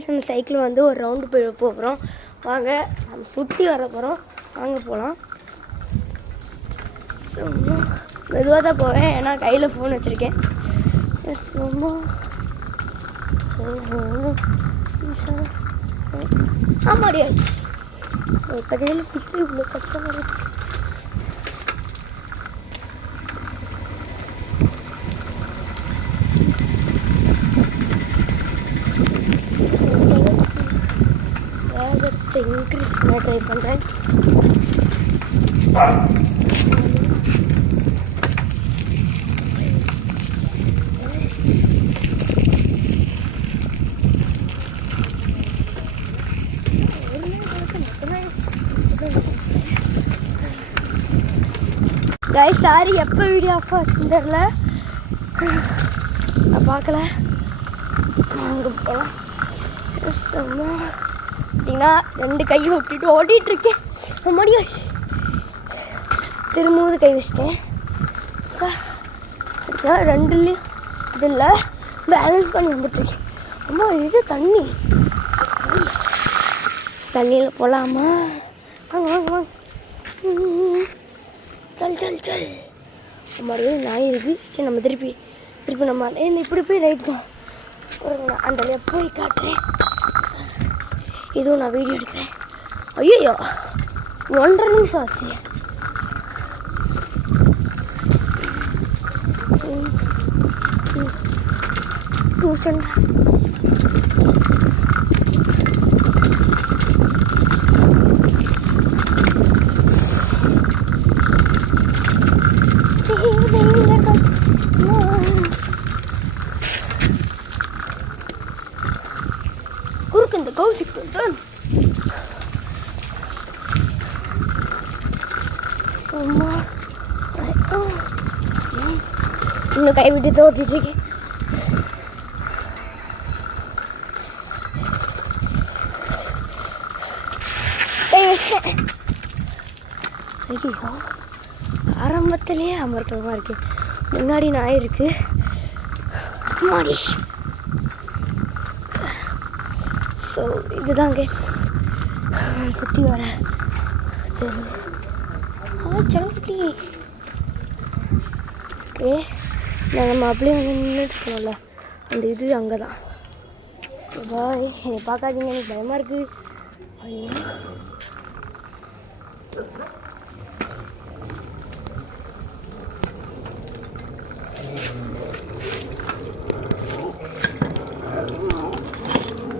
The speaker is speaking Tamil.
கைஸ் நம்ம சைக்கிள் வந்து ஒரு ரவுண்டு போகிறோம். வாங்க நம்ம சுற்றி வர போகிறோம். வாங்க போகலாம். சும்மா மெதுவாக தான் போவேன், ஏன்னா கையில் ஃபோன் வச்சுருக்கேன். சும்மா ஆமாடியா கையில் பிடிக்க இவ்வளோ கஷ்டமாக இருக்கு. வேகத்தை இன்க்ரீஸ் பண்ண ட்ரை பண்ணுறேன். கைஸ் சாரி, எப்போ வீடியோ ஆஃப் ஆச்சுன்னு தெரில, நான் பார்க்கல. அங்கே போகலாம். பார்த்தீங்கன்னா 2 கையை விட்டுட்டு ஓடிட்டுருக்கேன். மறுபடியும் திரும்பவும் கை வச்சிட்டேன். 2லேயும் இதில் பேலன்ஸ் பண்ணி வந்துட்டுருக்கேன். அம்மா இது தண்ணியில் போகலாமா? வாங்க வாங்க வாங்க. சல் மறுபடியும் நாய் இருக்குது. சரி நம்ம திருப்பி நம்ம இப்படி போய் ரைட் தான் ஒரு அந்த போய் காட்டுறேன். இதுவும் நான் வீடியோ எடுக்கிறேன். ஐயோ 1.5 நிமிஷம் ஆச்சு. டியூஷன் குறுக்கு இந்த கௌசிக் தான் இன்னும் கைவிட்டு தோட்டிட்டு இருக்கேன். கை வச்சேன். ஐயோ ஆரம்பத்திலேயே அமர்க்கமாக இருக்கு. முன்னாடி நாய் இருக்கு. மாடி ஸோ இதுதான் கேஸ் சுற்றி வர தெரு. சலக்குட்டி ஓகே. நம்ம அப்படியே வந்து நின்றுட்டு இருக்கோம்ல, அந்த இது அங்கே தான். பாய், என்னை பார்க்காதீங்க, எனக்கு பயமாக இருக்குது. ஐயோ